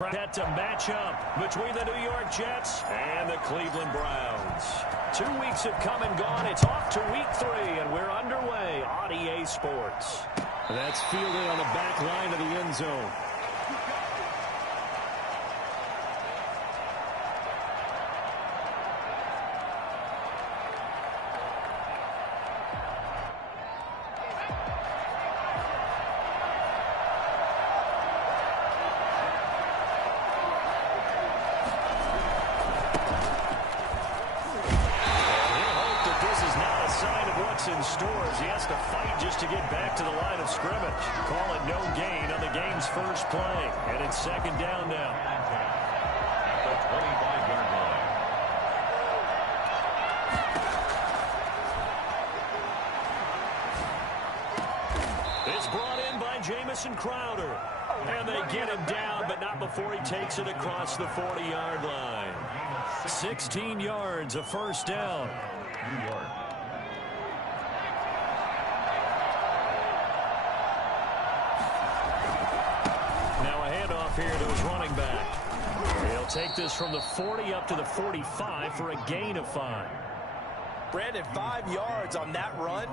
That to match up between the New York Jets and the Cleveland Browns. 2 weeks have come and gone. It's off to week 3, and we're underway on EA Sports. That's fielded on the back line of the end zone. In stores. He has to fight just to get back to the line of scrimmage. Call it no gain on the game's first play. And it's second down now. At the 25-yard line. It's brought in by Jamison Crowder. And they get him down, but not before he takes it across the 40-yard line. 16 yards, a first down. New York. Here to his running back. He'll take this from the 40 up to the 45 for a gain of 5. Brandon, 5 yards on that run.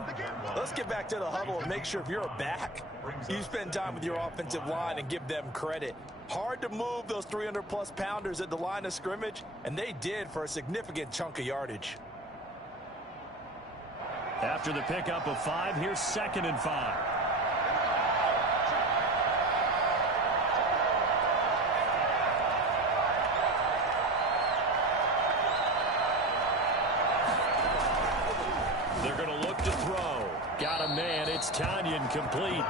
Let's get back to the huddle and make sure if you're a back, you spend time with your offensive line and give them credit. Hard to move those 300-plus pounders at the line of scrimmage, and they did for a significant chunk of yardage. After the pickup of 5, here's 2nd and 5. Got a man. It's Tanyan complete.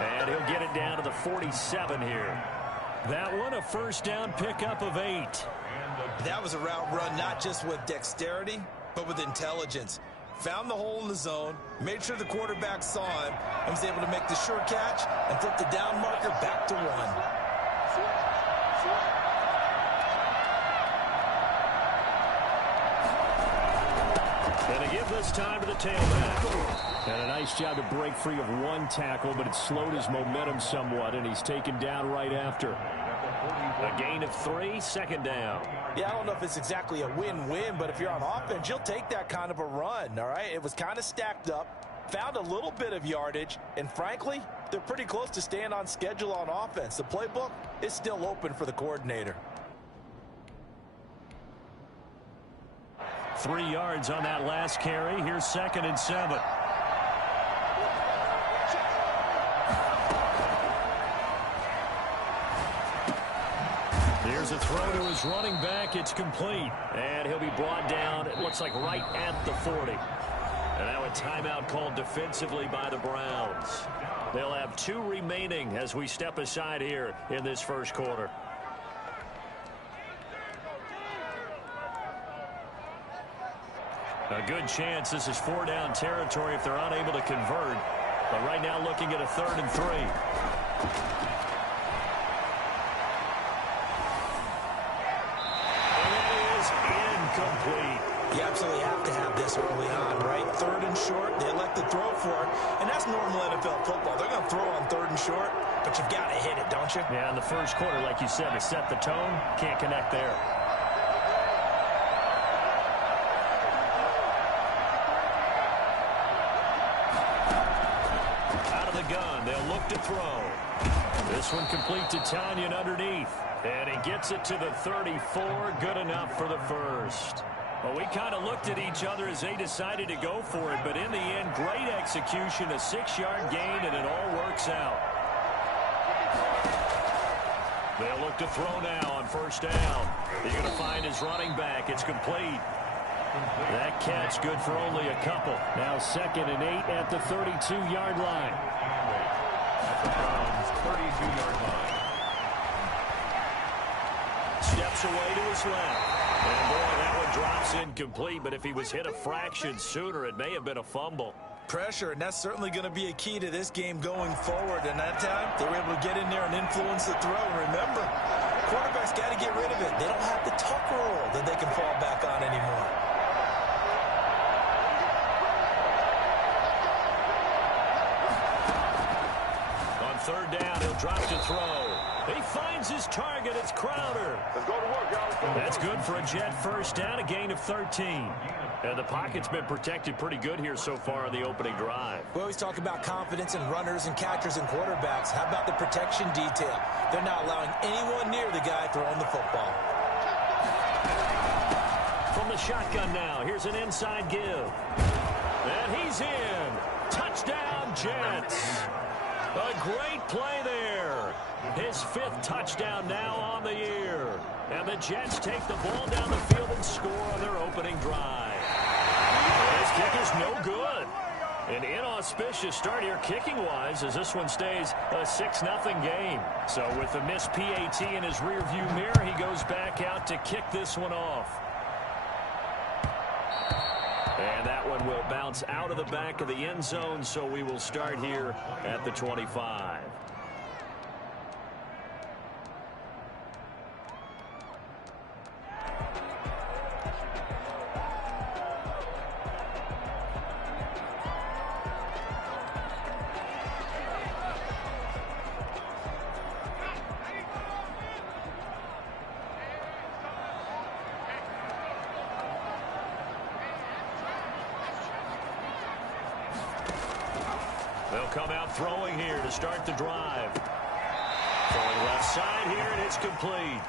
And he'll get it down to the 47 here. That one a first down pickup of 8. That was a route run not just with dexterity, but with intelligence. Found the hole in the zone, made sure the quarterback saw him, and was able to make the sure catch and flip the down marker back to 1. And they give this time to the tailback. And a nice job to break free of 1 tackle, but it slowed his momentum somewhat, and he's taken down right after. A gain of 3, second down. Yeah, I don't know if it's exactly a win-win, but if you're on offense, you'll take that kind of a run, all right? It was kind of stacked up, found a little bit of yardage, and frankly, they're pretty close to staying on schedule on offense. The playbook is still open for the coordinator. 3 yards on that last carry. Here's 2nd and 7. Here's a throw to his running back. It's complete. And he'll be brought down, it looks like right at the 40. And now a timeout called defensively by the Browns. They'll have 2 remaining as we step aside here in this first quarter. A good chance this is 4-down territory if they're unable to convert. But right now looking at a 3rd and 3. Complete. You absolutely have to have this early on, right? 3rd and short, they elect to throw for it, and that's normal NFL football. They're going to throw on 3rd and short, but you've got to hit it, don't you? Yeah, in the first quarter, like you said, to set the tone, can't connect there. Out of the gun, they'll look to throw. This one complete to Tanyan underneath. And he gets it to the 34. Good enough for the first. Well, we kind of looked at each other as they decided to go for it. But in the end, great execution, a 6-yard gain, and it all works out. They'll look to throw now on first down. He's going to find his running back. It's complete. That catch good for only a couple. Now 2nd and 8 at the 32-yard line. At the Browns' 32-yard line. Steps away to his left. And boy, that one drops incomplete, but if he was hit a fraction sooner, it may have been a fumble. Pressure, and that's certainly going to be a key to this game going forward. And that time, they were able to get in there and influence the throw. And remember, quarterbacks got to get rid of it. They don't have the tuck roll that they can fall back on anymore. On 3rd down, he'll drop to throw. He finds his target. It's Crowder. Let's go to work, y'all. That's good for a Jet first down, a gain of 13. And the pocket's been protected pretty good here so far on the opening drive. We always talk about confidence in runners and catchers and quarterbacks. How about the protection detail? They're not allowing anyone near the guy throwing the football. From the shotgun now, here's an inside give. And he's in. Touchdown, Jets. A great play there. His 5th touchdown now on the year. And the Jets take the ball down the field and score on their opening drive. His kick is no good. An inauspicious start here kicking-wise as this one stays a 6-0 game. So with the missed PAT in his rearview mirror, he goes back out to kick this one off. And that one will bounce out of the back of the end zone, so we will start here at the 25. They'll come out throwing here to start the drive. Throwing left side here, and it's complete.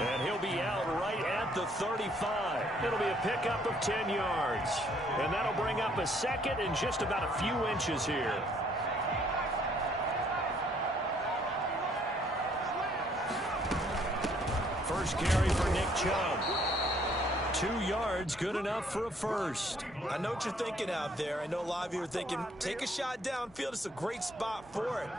And he'll be out right at the 35. It'll be a pickup of 10 yards. And that'll bring up a second and just about a few inches here. First carry for Nick Chubb. 2 yards, good enough for a first. I know what you're thinking out there. I know a lot of you are thinking, take a shot downfield. It's a great spot for it.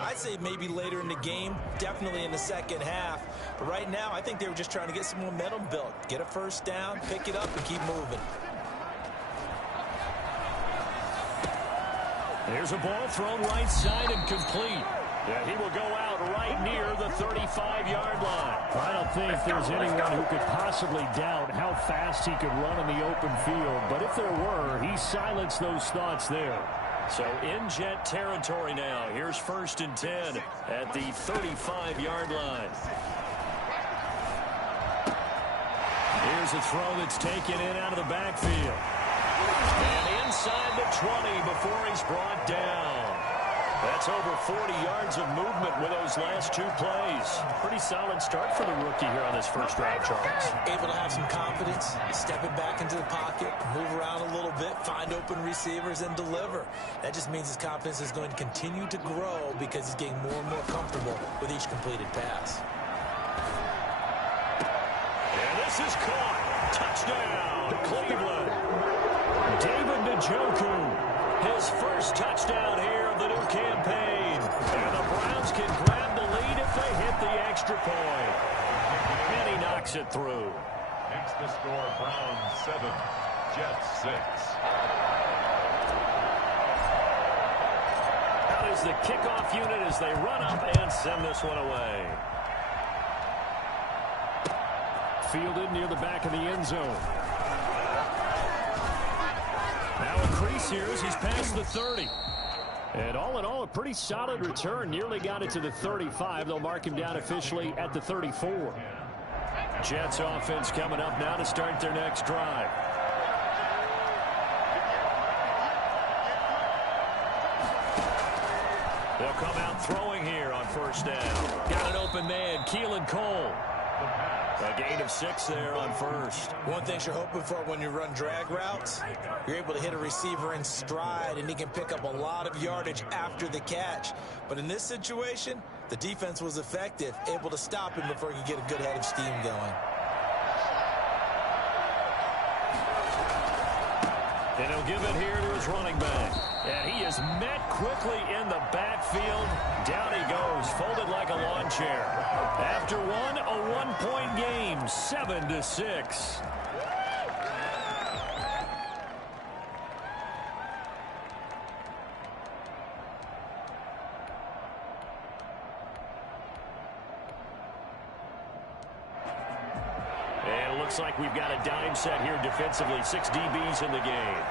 I'd say maybe later in the game, definitely in the second half. But right now, I think they were just trying to get some momentum built. Get a first down, pick it up, and keep moving. There's a ball thrown right side and complete. Yeah, he will go out right near the 35-yard line. I don't think there's anyone who could possibly doubt how fast he could run in the open field. But if there were, he silenced those thoughts there. So in Jet territory now. Here's 1st and 10 at the 35-yard line. Here's a throw that's taken in out of the backfield. And inside the 20 before he's brought down. That's over 40 yards of movement with those last 2 plays. Pretty solid start for the rookie here on this first drive, Charles. Able to have some confidence, step it back into the pocket, move around a little bit, find open receivers, and deliver. That just means his confidence is going to continue to grow because he's getting more and more comfortable with each completed pass. And this is caught. Touchdown, Cleveland. David Njoku. His first touchdown here of the new campaign. And the Browns can grab the lead if they hit the extra point. And he knocks it through. Makes the score Browns 7, Jets 6. That is the kickoff unit as they run up and send this one away. Fielded near the back of the end zone. Now a crease here as he's past the 30. And all in all, a pretty solid return. Nearly got it to the 35. They'll mark him down officially at the 34. Jets offense coming up now to start their next drive. They'll come out throwing here on first down. Got an open man, Keelan Cole. A gain of 6 there on first. One thing you're hoping for when you run drag routes, you're able to hit a receiver in stride, and he can pick up a lot of yardage after the catch. But in this situation, the defense was effective, able to stop him before he could get a good head of steam going. And he'll give it here to his running back. And he is met quickly in the backfield. Down he goes, folded like a lawn chair. After one, a one-point game, 7-6. And it looks like we've got a dime set here defensively. 6 DBs in the game.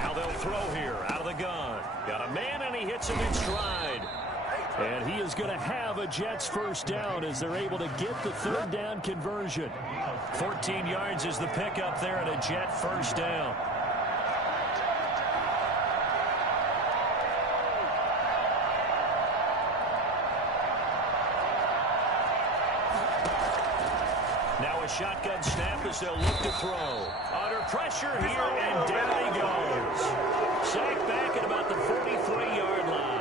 Now they'll throw here out of the gun. Got a man, and he hits him in stride. And he is going to have a Jets first down as they're able to get the third down conversion. 14 yards is the pickup there, and a Jet first down. Now a shotgun snap as they'll look to throw. Under pressure here, and down he goes. Sacked back at about the 43-yard line.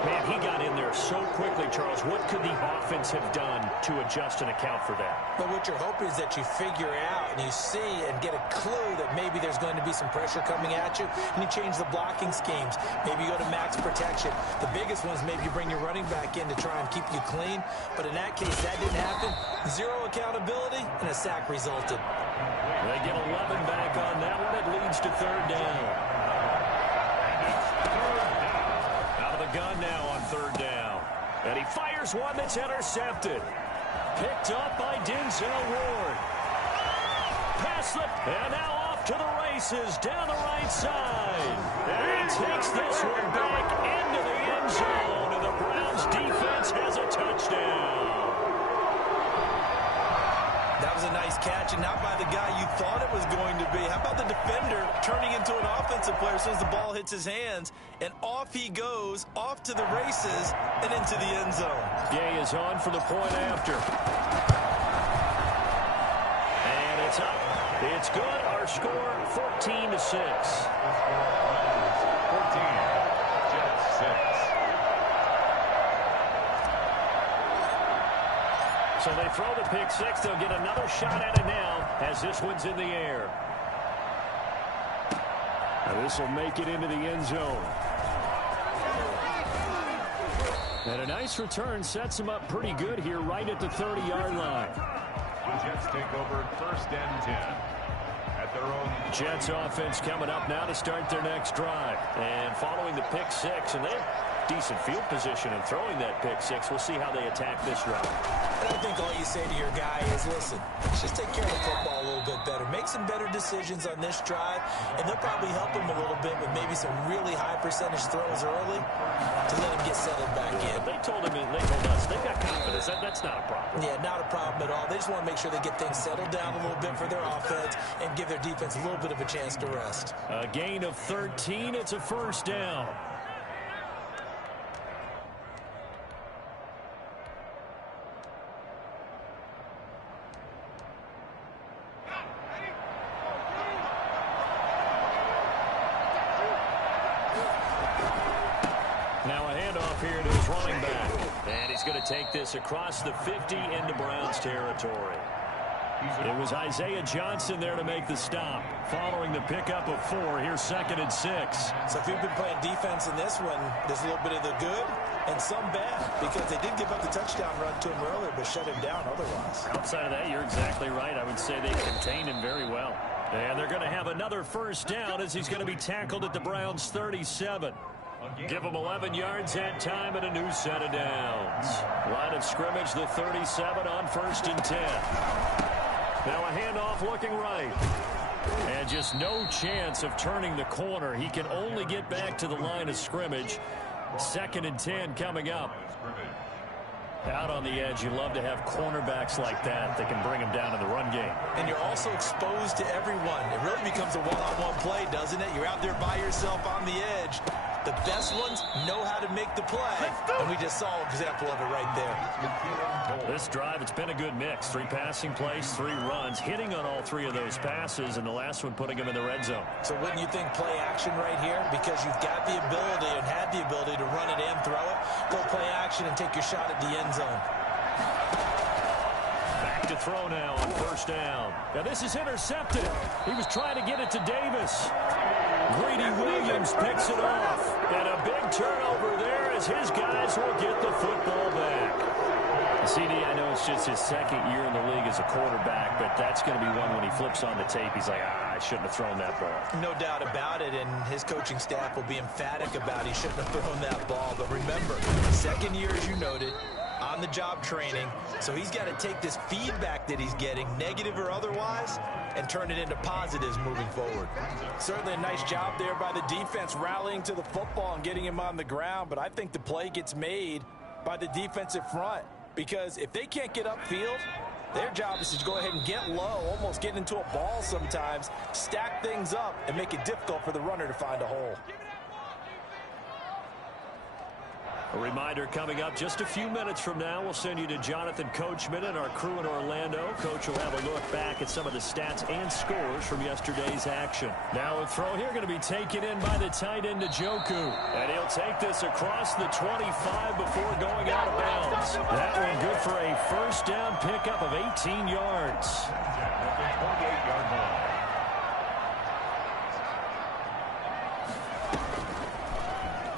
Man, he got in there so quickly, Charles. What could the offense have done to adjust and account for that? But what you're hoping is that you figure out and you see and get a clue that maybe there's going to be some pressure coming at you, and you change the blocking schemes. Maybe you go to max protection. The biggest one is maybe you bring your running back in to try and keep you clean. But in that case, that didn't happen. Zero accountability, and a sack resulted. They get 11 back on that one. It leads to third down. Gun now on third down. And he fires one that's intercepted. Picked up by Denzel Ward. Pass it, and now off to the races down the right side. And he takes this one back into the end zone, and the Browns defense has a touchdown. That was a nice catch, and not by the guy you thought it was going to be. How about the defender turning into an offensive player as soon as the ball hits his hands, and off he goes, off to the races, and into the end zone. Gay is on for the point after. And it's up. It's good. Our score, 14-6. 14. Jets 6. So they throw the pick six. They'll get another shot at it now as this one's in the air. Now this will make it into the end zone. And a nice return sets him up pretty good here right at the 30-yard line. The Jets take over first and 10 at their own. Jets offense coming up now to start their next drive. And following the pick six, and they have decent field position in throwing that pick six. We'll see how they attack this drive. And I think all you say to your guy is, listen, just take care of the football a little bit better. Make some better decisions on this drive, and they'll probably help him a little bit with maybe some really high percentage throws early to let him get settled back in. But they told us they've got confidence. That's not a problem. Yeah, not a problem at all. They just want to make sure they get things settled down a little bit for their offense and give their defense a little bit of a chance to rest. A gain of 13. It's a first down. Now a handoff here to his running back. And he's going to take this across the 50 into Browns territory. It was Isaiah Johnson there to make the stop. Following the pickup of 4, here's 2nd and 6. So if you've been playing defense in this one, there's a little bit of the good and some bad, because they did give up the touchdown run to him earlier, but shut him down otherwise. Outside of that, you're exactly right. I would say they contained him very well. And they're going to have another first down as he's going to be tackled at the Browns' 37. Give them 11 yards that time and a new set of downs. Line of scrimmage, the 37 on 1st and 10. Now a handoff looking right. And just no chance of turning the corner. He can only get back to the line of scrimmage. 2nd and 10 coming up. Out on the edge, you love to have cornerbacks like that can bring him down in the run game. And you're also exposed to everyone. It really becomes a one-on-one play, doesn't it? You're out there by yourself on the edge. The best ones know how to make the play, and we just saw an example of it right there. This drive, it's been a good mix. 3 passing plays, 3 runs, hitting on all 3 of those passes, and the last one putting him in the red zone. So wouldn't you think play action right here? Because you've got the ability and had the ability to run it and throw it. Go play action and take your shot at the end zone. Back to throw now on 1st down. Now this is intercepted. He was trying to get it to Davis. Greedy Williams picks it off. And a big turnover there as his guys will get the football back. CD, I know it's just his 2nd year in the league as a quarterback, but that's going to be one when he flips on the tape. He's like, I shouldn't have thrown that ball. No doubt about it, and his coaching staff will be emphatic about he shouldn't have thrown that ball. But remember, 2nd year, as you noted, on-the-job training, so he's got to take this feedback that he's getting, negative or otherwise, and turn it into positives moving forward. Certainly a nice job there by the defense rallying to the football and getting him on the ground, but I think the play gets made by the defensive front, because if they can't get upfield, their job is to go ahead and get low, almost get into a ball sometimes, stack things up, and make it difficult for the runner to find a hole. A reminder coming up just a few minutes from now. We'll send you to Jonathan Coachman and our crew in Orlando. Coach will have a look back at some of the stats and scores from yesterday's action. Now a throw here going to be taken in by the tight end Njoku. And he'll take this across the 25 before going out of bounds. That one good for a first down pickup of 18 yards. 28-yard line.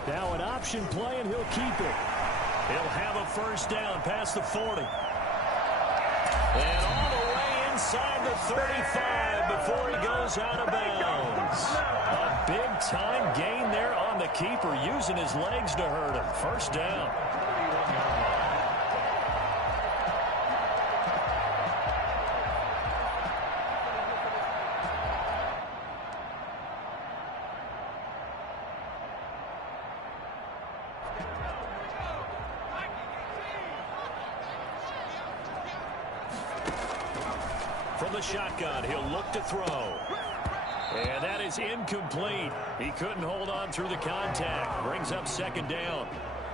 Now an option play, and he'll keep it. He'll have a first down past the 40. And all the way inside the 35 before he goes out of bounds. A big-time gain there on the keeper, using his legs to hurt him. First down. From the shotgun, he'll look to throw. And that is incomplete. He couldn't hold on through the contact. Brings up second down.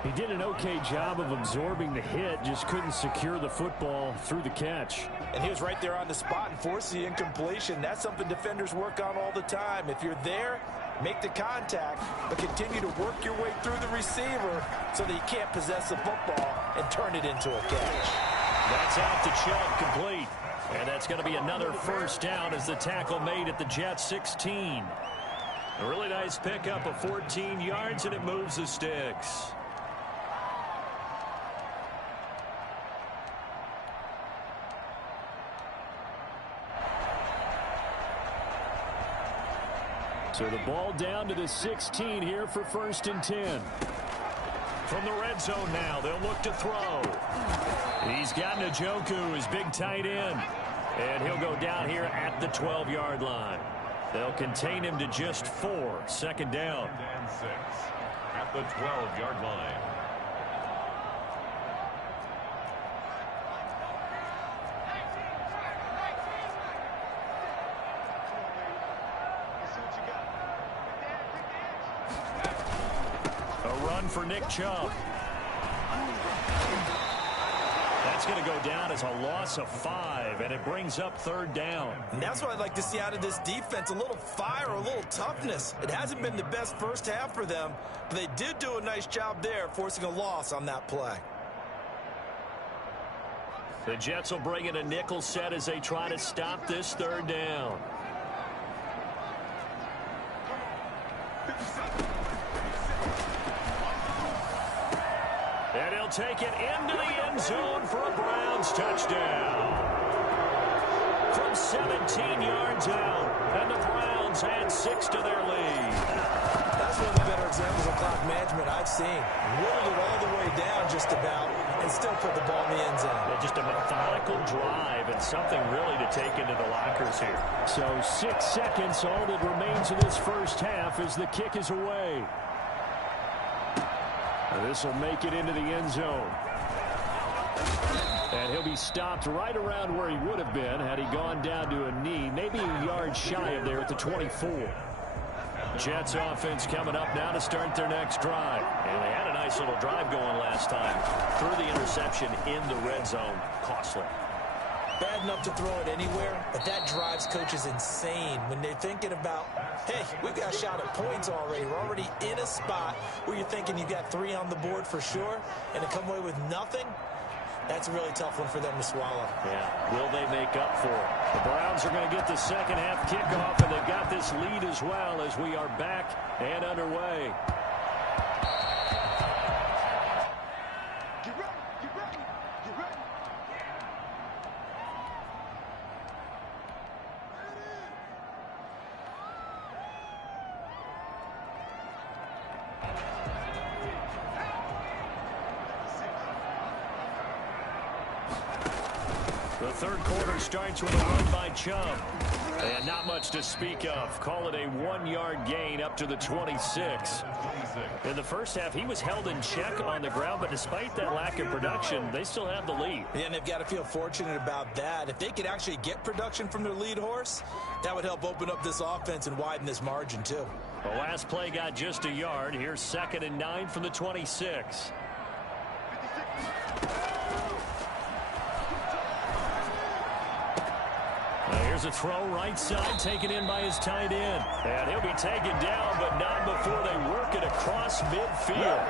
He did an okay job of absorbing the hit, just couldn't secure the football through the catch. And he was right there on the spot and forced the incompletion. That's something defenders work on all the time. If you're there, make the contact, but continue to work your way through the receiver so that you can't possess the football and turn it into a catch. That's out to Chubb, complete. And that's going to be another first down as the tackle made at the Jets 16. A really nice pickup of 14 yards, and it moves the sticks. So the ball down to the 16 here for 1st and 10. From the red zone now, they'll look to throw. He's got Njoku, his big tight end. And he'll go down here at the 12-yard line. They'll contain him to just 4. Second down. And 6 at the 12-yard line. A run for Nick Chubb. That's going to go down as a loss of 5, and it brings up 3rd down. And that's what I'd like to see out of this defense, a little fire, a little toughness. It hasn't been the best first half for them, but they did do a nice job there, forcing a loss on that play. The Jets will bring in a nickel set as they try to stop this 3rd down. And he'll take it into the end zone for a Browns touchdown. From 17 yards out, and the Browns add 6 to their lead. That's one of the better examples of clock management I've seen. Whittled it all the way down just about, and still put the ball in the end zone. Yeah, just a methodical drive and something really to take into the lockers here. So 6 seconds, all that remains of this first half as the kick is away. This will make it into the end zone. And he'll be stopped right around where he would have been had he gone down to a knee, maybe a yard shy of there at the 24. Jets offense coming up now to start their next drive. And they had a nice little drive going last time. Threw the interception in the red zone. Costly. Bad enough to throw it anywhere, but that drives coaches insane when they're thinking about, hey, we've got a shot at points already. We're already in a spot where you're thinking you've got 3 on the board for sure, and to come away with nothing, that's a really tough one for them to swallow. Yeah, will they make up for it? The Browns are going to get the second half kickoff, and they've got this lead as well as we are back and underway. The third quarter starts with a run by Chubb. And not much to speak of. Call it a 1-yard gain up to the 26. In the first half, he was held in check on the ground, but despite that lack of production, they still have the lead. Yeah, and they've got to feel fortunate about that. If they could actually get production from their lead horse, that would help open up this offense and widen this margin too. The last play got just a yard. Here's 2nd and 9 from the 26. Here's a throw right side, taken in by his tight end. And he'll be taken down, but not before they work it across midfield.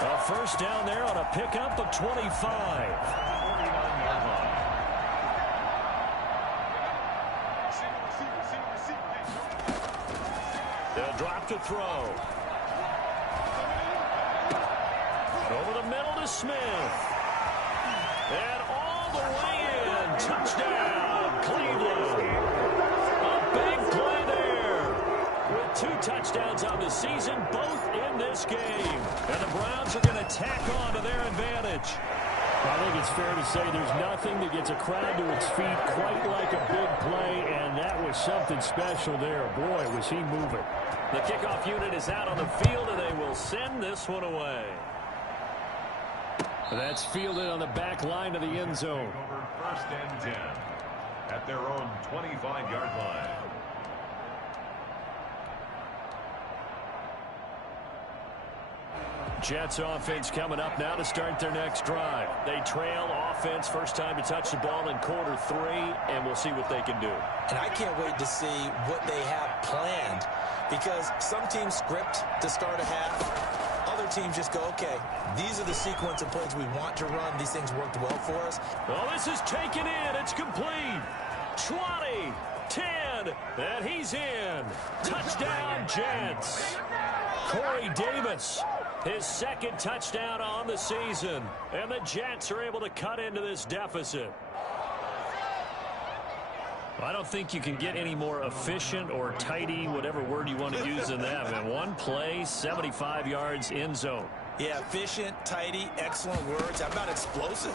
A first down there on a pickup of 25. They'll drop to throw. Over the middle to Smith. And all the way in. Touchdown, Cleveland. A big play there. With 2 touchdowns on the season, both in this game. And the Browns are going to tack on to their advantage. I think it's fair to say there's nothing that gets a crowd to its feet quite like a big play, and that was something special there. Boy, was he moving. The kickoff unit is out on the field, and they will send this one away. That's fielded on the back line of the end zone. Over 1st and 10 at their own 25-yard line. Jets offense coming up now to start their next drive. They trail offense, first time to touch the ball in quarter 3, and we'll see what they can do. And I can't wait to see what they have planned, because some teams script to start a half. Other teams just go, okay, these are the sequence of plays we want to run. These things worked well for us. Oh, this is taken in. It's complete. 20, 10, and he's in. Touchdown, Jets. Corey Davis, his 2nd touchdown on the season. And the Jets are able to cut into this deficit. I don't think you can get any more efficient or tidy, whatever word you want to use in that. And 1 play, 75 yards, end zone. Yeah, efficient, tidy, excellent words. How about explosive?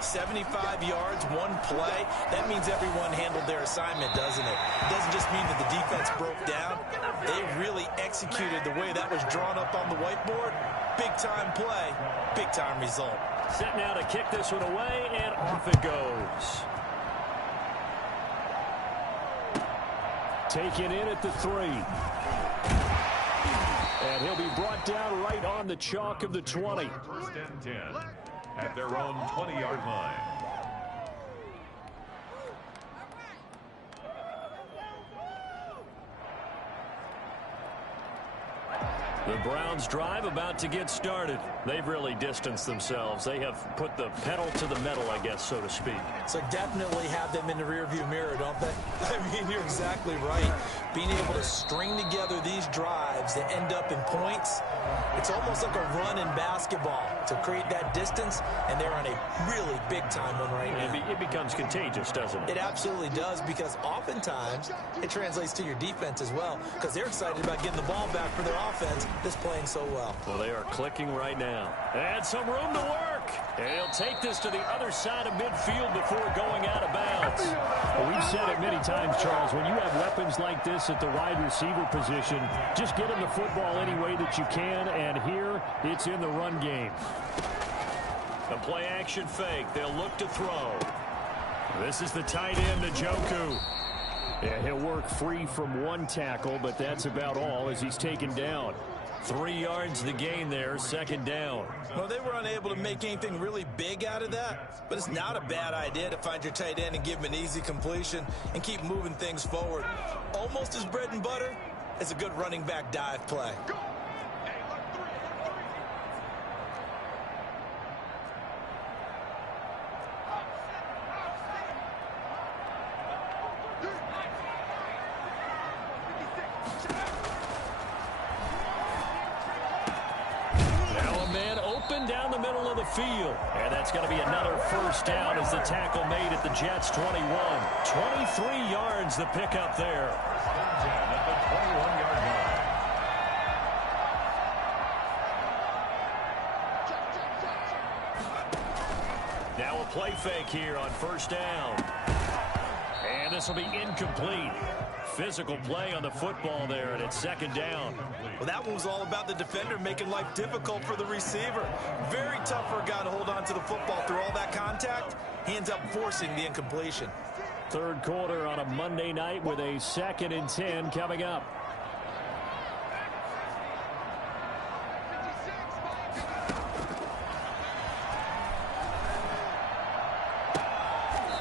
75 yards, 1 play. That means everyone handled their assignment, doesn't it? It doesn't just mean that the defense broke down. They really executed the way that was drawn up on the whiteboard. Big-time play, big-time result. Set now to kick this one away, and off it goes. Taken in at the 3. And he'll be brought down right on the chalk of the 20. 1st and 10 at their own 20-yard line. The Browns drive about to get started. They've really distanced themselves. They have put the pedal to the metal, I guess, so to speak. So definitely have them in the rearview mirror, don't they? I mean, you're exactly right. Being able to string together these drives that end up in points, it's almost like a run in basketball to create that distance, and they're on a really big-time one right now. It becomes contagious, doesn't it? It absolutely does, because oftentimes it translates to your defense as well, because they're excited about getting the ball back for their offense that's playing so well. Well, they are clicking right now. And some room to work. And he'll take this to the other side of midfield before going out of bounds. Well, we've said it many times, Charles, when you have weapons like this at the wide receiver position, just get him the football any way that you can, and here it's in the run game. A play action fake. They'll look to throw. This is the tight end, Njoku. Yeah, he'll work free from 1 tackle, but that's about all as he's taken down. 3 yards the gain there, 2nd down. Well, they were unable to make anything really big out of that, but it's not a bad idea to find your tight end and give him an easy completion and keep moving things forward. Almost as bread and butter as a good running back dive play. Down the middle of the field. And that's going to be another first down as the tackle made at the Jets 21. 23 yards the pickup there. At the 21-yard line. Now a play fake here on first down. And this will be incomplete. Physical play on the football there, and it's second down. Well, that one was all about the defender making life difficult for the receiver. Very tough for a guy to hold on to the football through all that contact. He ends up forcing the incompletion. Third quarter on a Monday night with a 2nd and 10 coming up.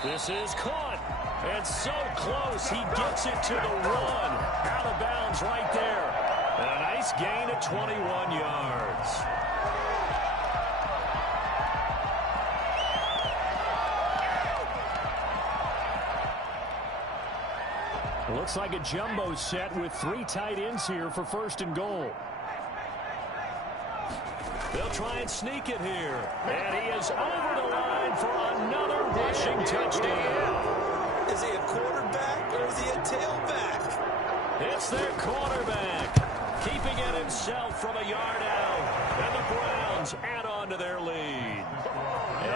This is caught. And so close, he gets it to the 1. Out of bounds right there. And a nice gain of 21 yards. Looks like a jumbo set with 3 tight ends here for 1st and goal. They'll try and sneak it here. And he is over the line for another rushing touchdown. Is he a quarterback or is he a tailback? It's their quarterback, keeping it himself from a yard out. And the Browns add on to their lead.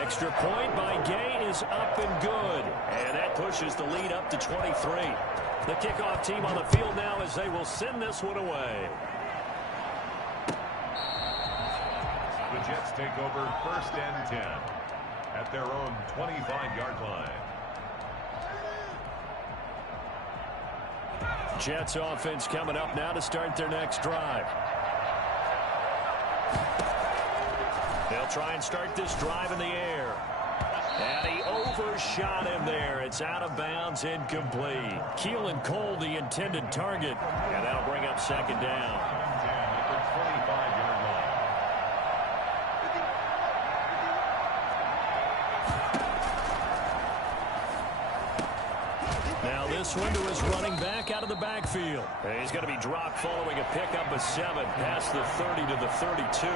Extra point by Gay is up and good. And that pushes the lead up to 23. The kickoff team on the field now as they will send this one away. The Jets take over 1st and 10 at their own 25-yard line. Jets offense coming up now to start their next drive. They'll try and start this drive in the air. And he overshot him there. It's out of bounds, incomplete. Keelan Cole, the intended target. And that'll bring up 2nd down. At the 25-yard line. Now this one to his running back out of the backfield. And he's going to be dropped following a pickup of 7 past the 30 to the 32.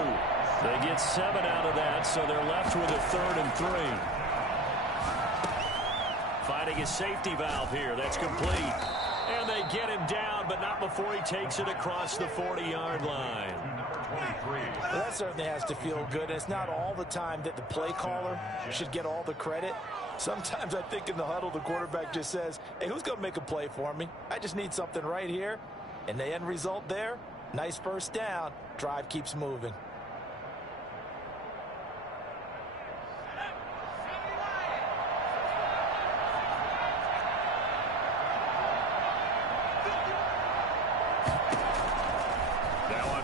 They get 7 out of that, so they're left with a 3rd and 3. Finding a safety valve here. That's complete. And they get him down, but not before he takes it across the 40-yard line. Well, that certainly has to feel good. And it's not all the time that the play caller should get all the credit. Sometimes I think in the huddle, the quarterback just says, hey, who's going to make a play for me? I just need something right here. And the end result there, nice first down. Drive keeps moving.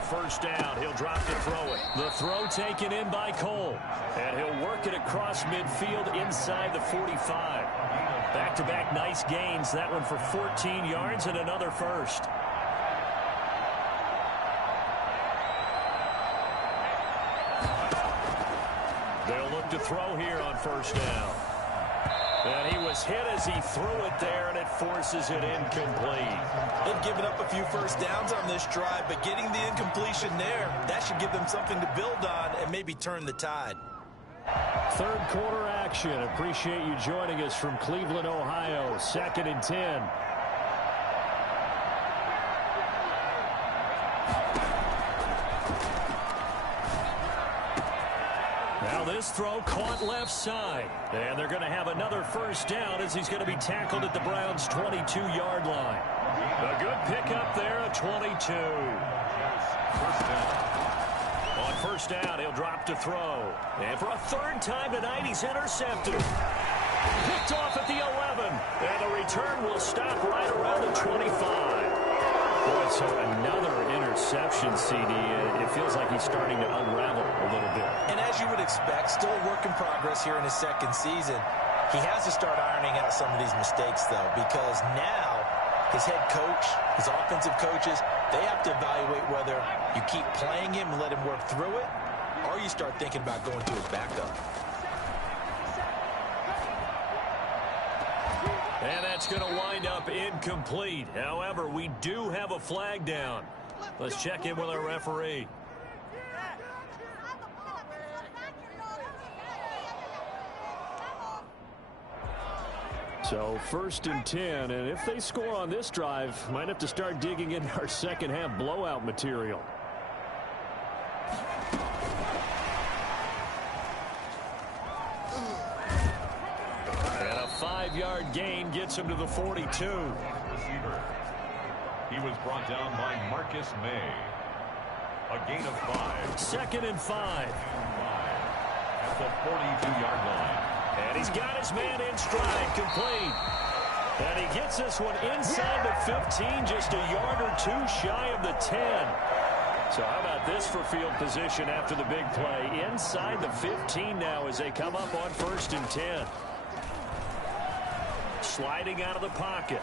First down, he'll drop to throw it. The throw taken in by Cole. And he'll work it across midfield inside the 45. Back-to-back nice gains. That one for 14 yards and another first. They'll look to throw here on first down. And he was hit as he threw it there, and it forces it incomplete. They've given up a few first downs on this drive, but getting the incompletion there, that should give them something to build on and maybe turn the tide. Third quarter action. Appreciate you joining us from Cleveland, Ohio. 2nd and 10. Now this throw caught left side. And they're going to have another first down as he's going to be tackled at the Browns' 22-yard line. A good pickup there at 22. On first down, he'll drop to throw. And for a 3rd time tonight, he's intercepted. Picked off at the 11. And the return will stop right around the 25. Boy, so another interception, CD. It feels like he's starting to unravel a little bit. And as you would expect, still a work in progress here in his 2nd season. He has to start ironing out some of these mistakes, though, because now his head coach, his offensive coaches, they have to evaluate whether you keep playing him and let him work through it, or you start thinking about going to his backup. And that's going to wind up incomplete. However, we do have a flag down. Let's check in with our referee. So 1st and 10, and if they score on this drive, might have to start digging into our second half blowout material. gain gets him to the 42. Receiver. He was brought down by Marcus May. A gain of 5. 2nd and 5. At the 42-yard line. And he's got his man in stride, complete. And he gets this one inside the 15, just a yard or two shy of the 10. So how about this for field position after the big play? Inside the 15 now as they come up on 1st and 10. Sliding out of the pocket.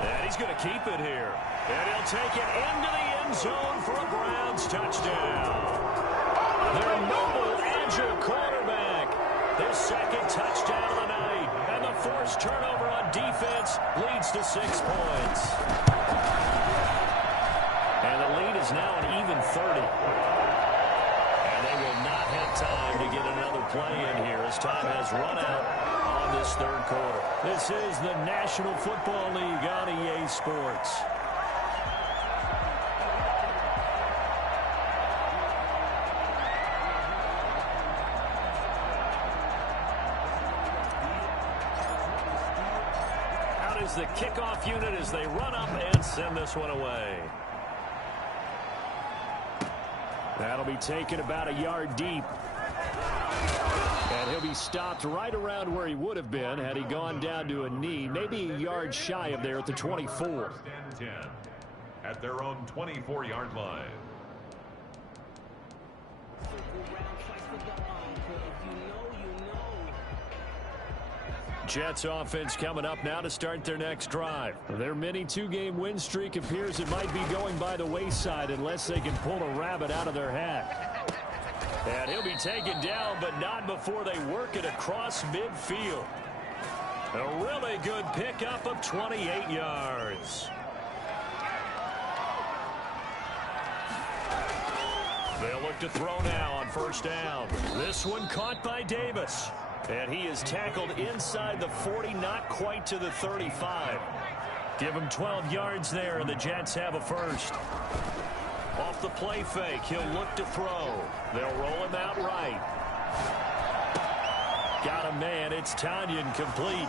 And he's going to keep it here. And he'll take it into the end zone for a Browns touchdown. Their mobile, agile quarterback. His 2nd touchdown of the night. And the forced turnover on defense leads to 6 points. And the lead is now an even 30. And they will not have time to get another play in here as time has run out on this 3rd quarter. This is the National Football League on EA Sports. Out is the kickoff unit as they run up and send this one away. That'll be taken about a yard deep. And he'll be stopped right around where he would have been had he gone down to a knee, maybe a yard shy of there at the 24. 1st and 10 at their own 24-yard line. Jets offense coming up now to start their next drive. Their mini 2-game win streak appears it might be going by the wayside unless they can pull a rabbit out of their hat. And he'll be taken down, but not before they work it across midfield. A really good pickup of 28 yards. They'll look to throw now on 1st down. This one caught by Davis. And he is tackled inside the 40, not quite to the 35. Give him 12 yards there, and the Jets have a 1st. Off the play fake, he'll look to throw. They'll roll him out right. Got a man, it's Tanyan, complete.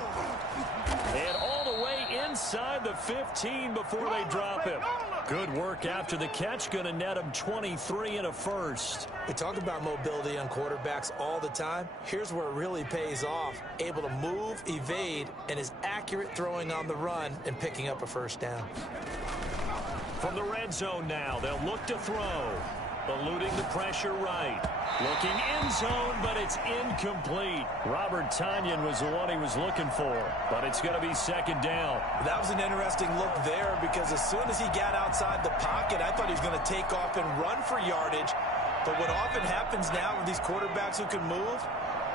And all the way inside the 15 before they drop him. Good work after the catch, going to net him 23 and a 1st. We talk about mobility on quarterbacks all the time. Here's where it really pays off. Able to move, evade, and is accurate throwing on the run and picking up a 1st down. From the red zone now, they'll look to throw. Eluding the pressure right. Looking end zone, but it's incomplete. Robert Tanyan was the one he was looking for, but it's going to be 2nd down. That was an interesting look there because as soon as he got outside the pocket, I thought he was going to take off and run for yardage. But what often happens now with these quarterbacks who can move,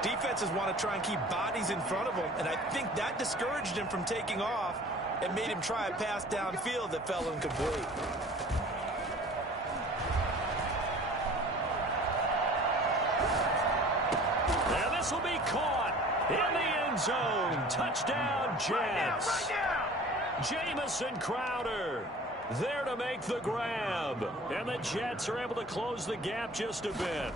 defenses want to try and keep bodies in front of them, and I think that discouraged him from taking off and made him try a pass downfield that fell incomplete. And this will be caught in the end zone. Touchdown, Jets. Jamison Crowder there to make the grab. And the Jets are able to close the gap just a bit.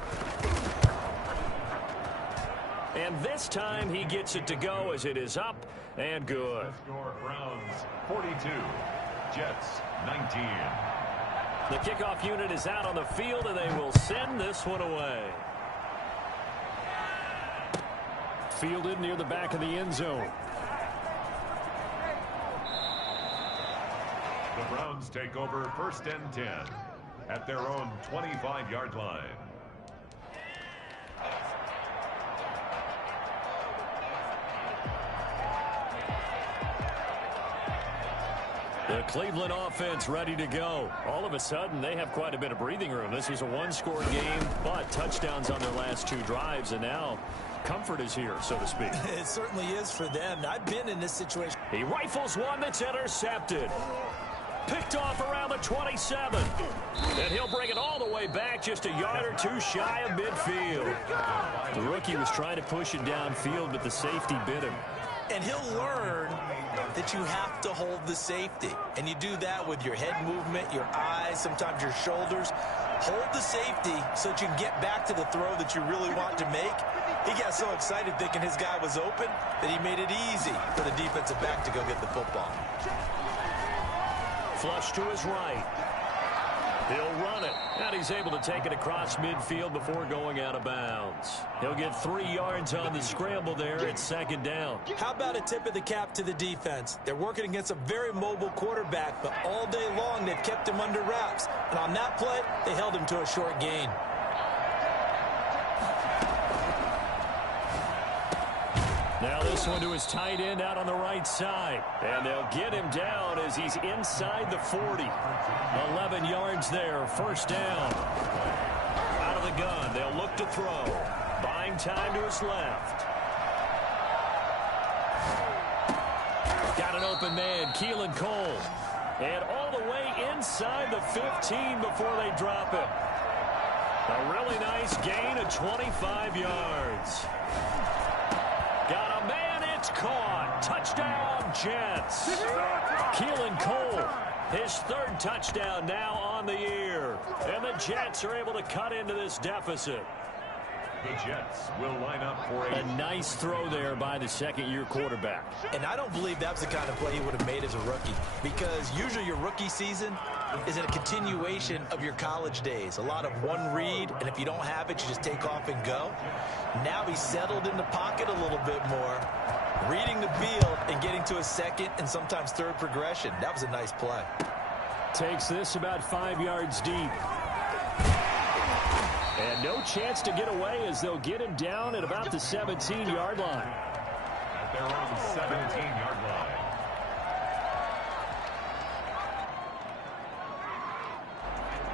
And this time he gets it to go as it is up and good. Score Browns 42, Jets 19. The kickoff unit is out on the field and they will send this one away. Fielded near the back of the end zone. The Browns take over 1st and 10 at their own 25-yard line. The Cleveland offense ready to go. All of a sudden, they have quite a bit of breathing room. This was a one-score game, but touchdowns on their last 2 drives, and now comfort is here, so to speak. It certainly is for them. I've been in this situation. He rifles one that's intercepted. Picked off around the 27. And he'll bring it all the way back just a yard or 2 shy of midfield. The rookie was trying to push it downfield, but the safety bit him. And he'll learn that you have to hold the safety. And you do that with your head movement, your eyes, sometimes your shoulders. Hold the safety so that you can get back to the throw that you really want to make. He got so excited thinking his guy was open that he made it easy for the defensive back to go get the football. Flush to his right. He'll run it. And he's able to take it across midfield before going out of bounds. He'll get 3 yards on the scramble there. It's 2nd down. How about a tip of the cap to the defense? They're working against a very mobile quarterback, but all day long they've kept him under wraps. And on that play, they held him to a short gain. Now this one to his tight end out on the right side. And they'll get him down as he's inside the 40. 11 yards there, 1st down. Out of the gun, they'll look to throw. Buying time to his left. Got an open man, Keelan Cole. And all the way inside the 15 before they drop him. A really nice gain of 25 yards. Got a man, it's caught. Touchdown, Jets. Keelan Cole, his 3rd touchdown now on the year. And the Jets are able to cut into this deficit. The Jets will line up for a nice throw there by the 2nd-year quarterback. And I don't believe that was the kind of play he would have made as a rookie, because usually your rookie season is a continuation of your college days. A lot of one read, and if you don't have it, you just take off and go. Now he's settled in the pocket a little bit more, reading the field and getting to a 2nd and sometimes 3rd progression. That was a nice play. Takes this about 5 yards deep. And no chance to get away as they'll get him down at about the 17-yard line. At their own 17-yard line.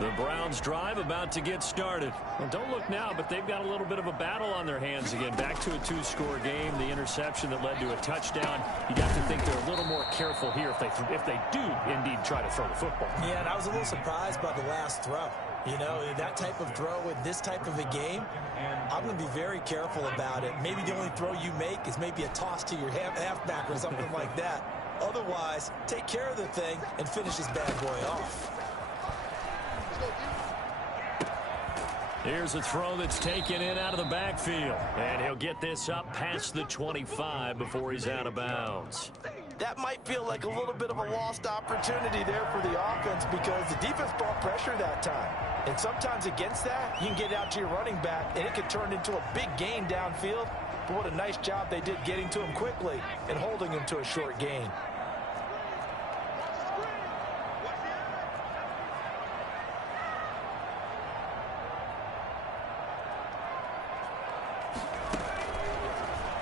The Browns drive about to get started. Well, don't look now, but they've got a little bit of a battle on their hands again. Back to a 2-score game. The interception that led to a touchdown. You'd have to think they're a little more careful here if they do indeed try to throw the football. Yeah, and I was a little surprised by the last throw. You know, that type of throw with this type of a game, I'm going to be very careful about it. Maybe the only throw you make is maybe a toss to your halfback or something like that. Otherwise, take care of the thing and finish this bad boy off. Here's a throw that's taken in out of the backfield. And he'll get this up past the 25 before he's out of bounds. That might feel like a little bit of a lost opportunity there for the offense because the defense brought pressure that time. And sometimes against that, you can get out to your running back, and it can turn into a big gain downfield. But what a nice job they did getting to him quickly and holding him to a short gain.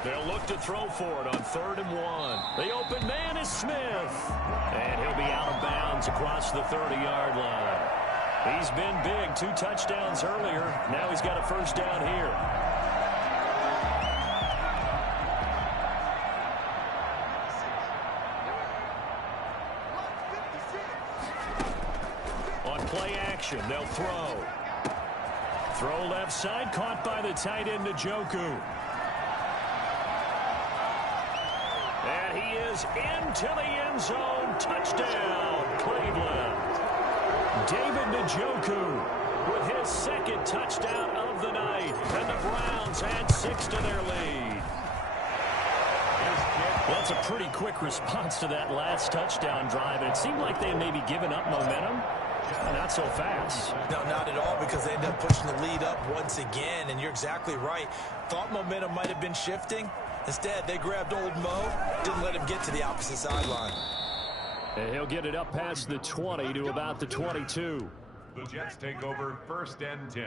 They'll look to throw for it on 3rd and 1. The open man is Smith. And he'll be out of bounds across the 30-yard line. He's been big. 2 touchdowns earlier. Now he's got a 1st down here. On play action, they'll throw. Throw left side, caught by the tight end, Njoku. And he is into the end zone. Touchdown, Cleveland. David Njoku with his 2nd touchdown of the night. And the Browns add 6 to their lead. That's a pretty quick response to that last touchdown drive. And it seemed like they had maybe given up momentum. Not so fast. No, not at all, because they ended up pushing the lead up once again. And you're exactly right. Thought momentum might have been shifting. Instead, they grabbed old Mo, didn't let him get to the opposite sideline. And he'll get it up past the 20 to about the 22. The Jets take over 1st and 10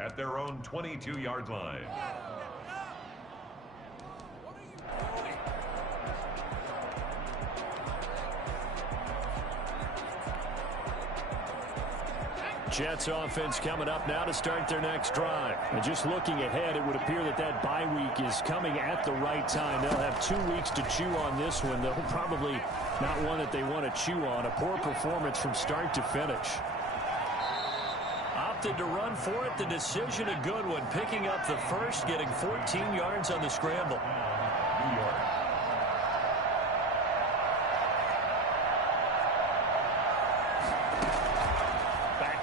at their own 22-yard line. Jets offense coming up now to start their next drive. And just looking ahead, it would appear that bye week is coming at the right time. They'll have 2 weeks to chew on this one. They'll probably not one that they want to chew on. A poor performance from start to finish. Opted to run for it. The decision a good one. Picking up the 1st, getting 14 yards on the scramble. New York.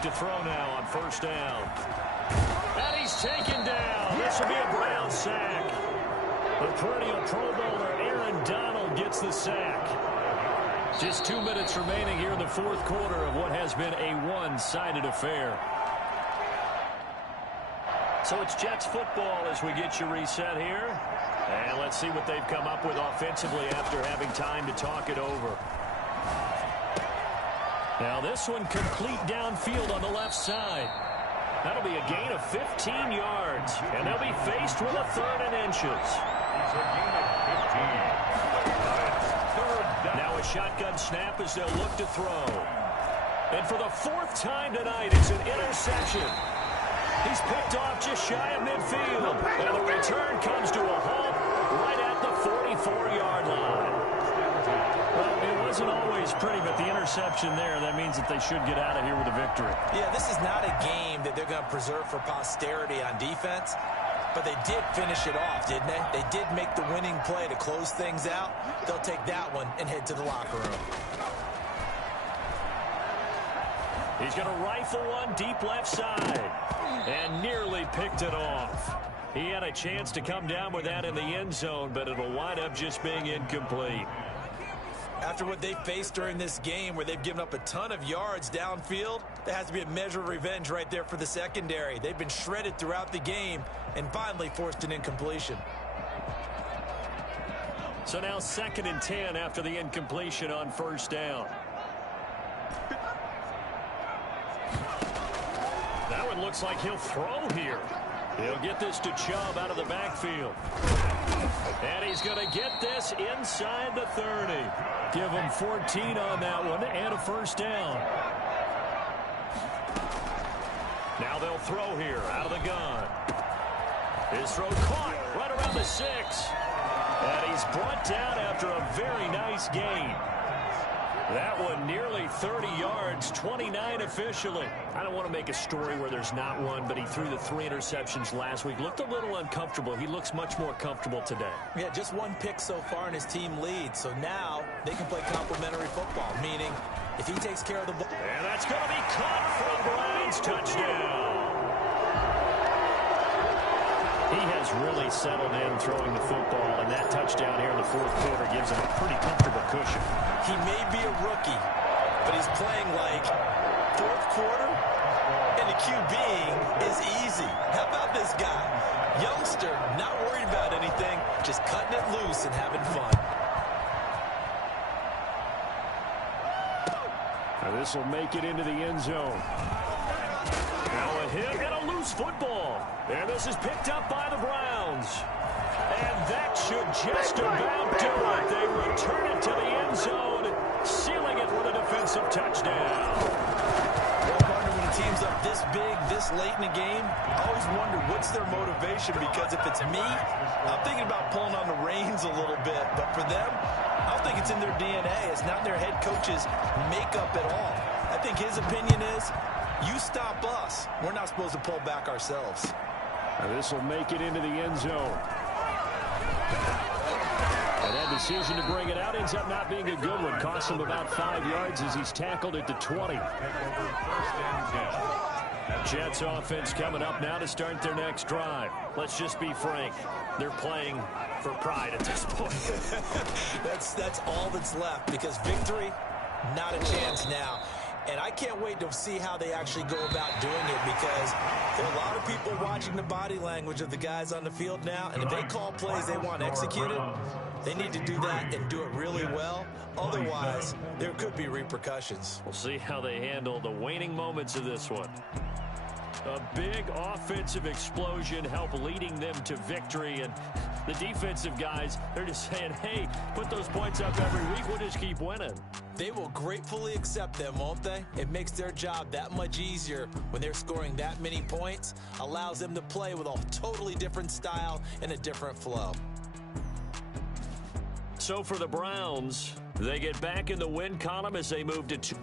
to throw now on first down. And he's taken down. This will be a Brown sack. The perennial Pro Bowler Aaron Donald gets the sack. Just 2 minutes remaining here in the fourth quarter of what has been a one-sided affair. So it's Jets football as we get you reset here. And let's see what they've come up with offensively after having time to talk it over. Now this one complete downfield on the left side. That'll be a gain of 15 yards. And they'll be faced with a 3rd and inches. It's a gain of 15. Now a shotgun snap as they'll look to throw. And for the 4th time tonight, it's an interception. He's picked off just shy of midfield. And the return comes to a halt right at the 44-yard line. Well, it wasn't always pretty, but the interception there, that means that they should get out of here with a victory. Yeah, this is not a game that they're going to preserve for posterity on defense. But they did finish it off, didn't they? They did make the winning play to close things out. They'll take that one and head to the locker room. He's going to rifle one deep left side. And nearly picked it off. He had a chance to come down with that in the end zone, but it'll wind up just being incomplete. After what they faced during this game where they've given up a ton of yards downfield, there has to be a measure of revenge right there for the secondary. They've been shredded throughout the game and finally forced an incompletion. So now 2nd and 10 after the incompletion on first down. That one looks like he'll throw here. He'll get this to Chubb out of the backfield. And he's going to get this inside the 30. Give him 14 on that one and a first down. Now they'll throw here out of the gun. His throw caught right around the 6. And he's brought down after a very nice gain. That one nearly 30 yards, 29 officially. I don't want to make a story where there's not one, but he threw the 3 interceptions last week. Looked a little uncomfortable. He looks much more comfortable today. Yeah, just 1 pick so far and his team leads. So now they can play complementary football, meaning if he takes care of the ball. And that's going to be caught for a Browns touchdown. He has really settled in throwing the football, and that touchdown here in the fourth quarter gives him a pretty comfortable cushion. He may be a rookie, but he's playing like fourth quarter, and the QBing is easy. How about this guy? Youngster, not worried about anything, just cutting it loose and having fun. Now this will make it into the end zone. Now a hit and a loose football. And this is picked up by the Browns. And that should just about do it. They return it to the end zone, sealing it with a defensive touchdown. Well, partner, when a team's up this big, this late in the game, I always wonder what's their motivation, because if it's me, I'm thinking about pulling on the reins a little bit. But for them, I don't think it's in their DNA. It's not their head coach's makeup at all. I think his opinion is, you stop us. We're not supposed to pull back ourselves. Now this will make it into the end zone. And that decision to bring it out ends up not being a good one. Costs him about 5 yards as he's tackled at the 20. Jets offense coming up now to start their next drive. Let's just be frank. They're playing for pride at this point. That's all that's left, because victory, not a chance now. And I can't wait to see how they actually go about doing it, because there are a lot of people watching the body language of the guys on the field now, and if they call plays they want executed, they need to do that and do it really well. Otherwise, there could be repercussions. We'll see how they handle the waning moments of this one. A big offensive explosion help leading them to victory, and the defensive guys, they're just saying, hey, put those points up every week, we'll just keep winning. They will gratefully accept them, won't they? It makes their job that much easier when they're scoring that many points, allows them to play with a totally different style and a different flow. So for the Browns, they get back in the win column as they move to 2.